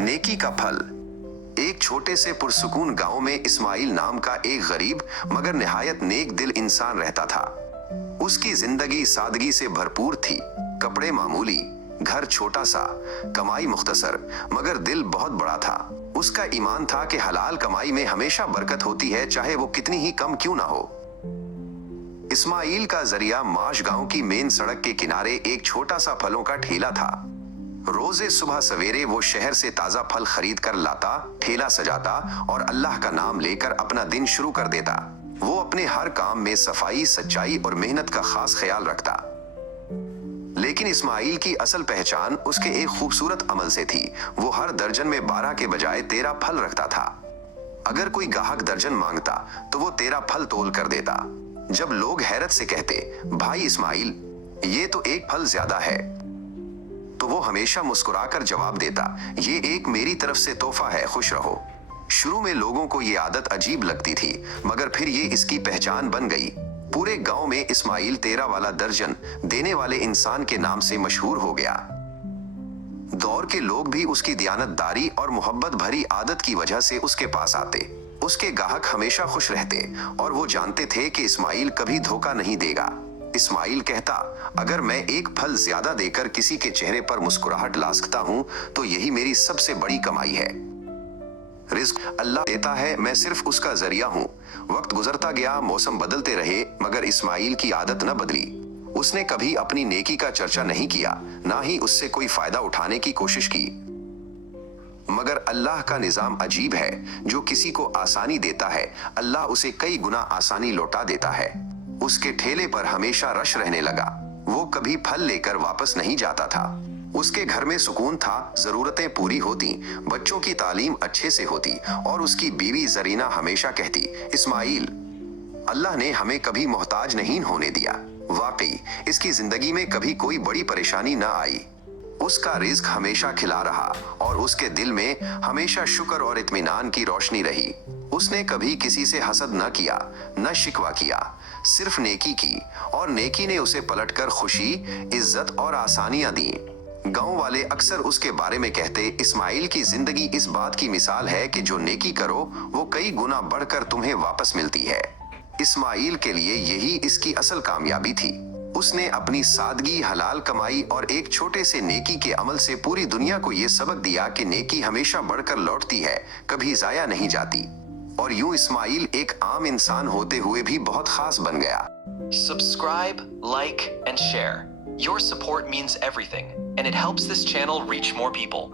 नेकी का फल। एक छोटे से पुरसुकून गांव में इस्माइल नाम का एक गरीब मगर निहायत नेक दिल इंसान रहता था। उसकी जिंदगी सादगी से भरपूर थी। कपड़े मामूली, घर छोटा सा, कमाई मुख्तसर, मगर दिल बहुत बड़ा था। उसका ईमान था कि हलाल कमाई में हमेशा बरकत होती है, चाहे वो कितनी ही कम क्यों ना हो। इस्माइल का जरिया माश गांव की मेन सड़क के किनारे एक छोटा सा फलों का ठेला था। रोजे सुबह सवेरे वो शहर से ताजा फल खरीद कर लाता, ठेला सजाता और अल्लाह का नाम लेकर अपना दिन शुरू कर देता। वो अपने हर काम में सफाई, सच्चाई और मेहनत का खास ख्याल रखता। लेकिन इस्माइल की असल पहचान उसके एक खूबसूरत अमल से थी। वो हर दर्जन में 12 के बजाय 13 फल रखता था। अगर कोई ग्राहक दर्जन मांगता तो वो 13 फल तोल कर देता। जब लोग हैरत से कहते, भाई इस्माइल, ये तो एक फल ज्यादा है, तो वो हमेशा मुस्कुराकर जवाब देता, ये एक मेरी तरफ से तोहफा है, खुश रहो। शुरू में लोगों को ये आदत अजीब लगती थी, मगर फिर ये इसकी पहचान बन गई। पूरे गांव में इस्माइल 13 वाला दर्जन देने वाले इंसान के नाम से मशहूर हो गया। दौर के लोग भी उसकी दयानतदारी और मोहब्बत भरी आदत की वजह से उसके पास आते। उसके ग्राहक हमेशा खुश रहते और वो जानते थे कि इस्माइल कभी धोखा नहीं देगा। इस्माइल कहता, अगर मैं एक फल ज्यादा देकर किसी के चेहरे पर मुस्कुराहट ला सकता हूं तो यही मेरी सबसे बड़ी कमाई है। रिज़्क अल्लाह देता है, मैं सिर्फ उसका जरिया हूं। वक्त गुजरता गया, मौसम बदलते रहे, मगर इस्माइल की आदत न बदली। उसने कभी अपनी नेकी का चर्चा नहीं किया, ना ही उससे कोई फायदा उठाने की कोशिश की। मगर अल्लाह का निजाम अजीब है, जो किसी को आसानी देता है अल्लाह उसे कई गुना आसानी लौटा देता है। उसके ठेले पर हमेशा रश रहने लगा। वो कभी फल लेकर वापस नहीं जाता था। उसके घर में सुकून था, जरूरतें पूरी होती, बच्चों की तालीम अच्छे से होती और उसकी बीवी जरीना हमेशा कहती, इस्माइल, अल्लाह ने हमें कभी मोहताज नहीं होने दिया। वाकई इसकी जिंदगी में कभी कोई बड़ी परेशानी न आई। उसका रिज़्क हमेशा खिला रहा और उसके दिल में हमेशा शुक्र और इत्मीनान की रोशनी रही। उसने कभी किसी से हसद न किया, न शिकवा किया, सिर्फ नेकी की, और नेकी ने उसे पलटकर खुशी, इज्जत और आसानियां दी। गांव वाले अक्सर उसके बारे में कहते, इस्माइल की जिंदगी इस बात की मिसाल है कि जो नेकी करो वो कई गुना बढ़कर तुम्हें वापस मिलती है। इस्माइल के लिए यही इसकी असल कामयाबी थी। उसने अपनी सादगी, हलाल कमाई और एक छोटे से नेकी के अमल से पूरी दुनिया को ये सबक दिया कि नेकी हमेशा बढ़कर लौटती है, कभी जाया नहीं जाती। और यूं इस्माइल एक आम इंसान होते हुए भी बहुत खास बन गया। Subscribe, like, and share. Your support means everything, and it helps this channel reach more people.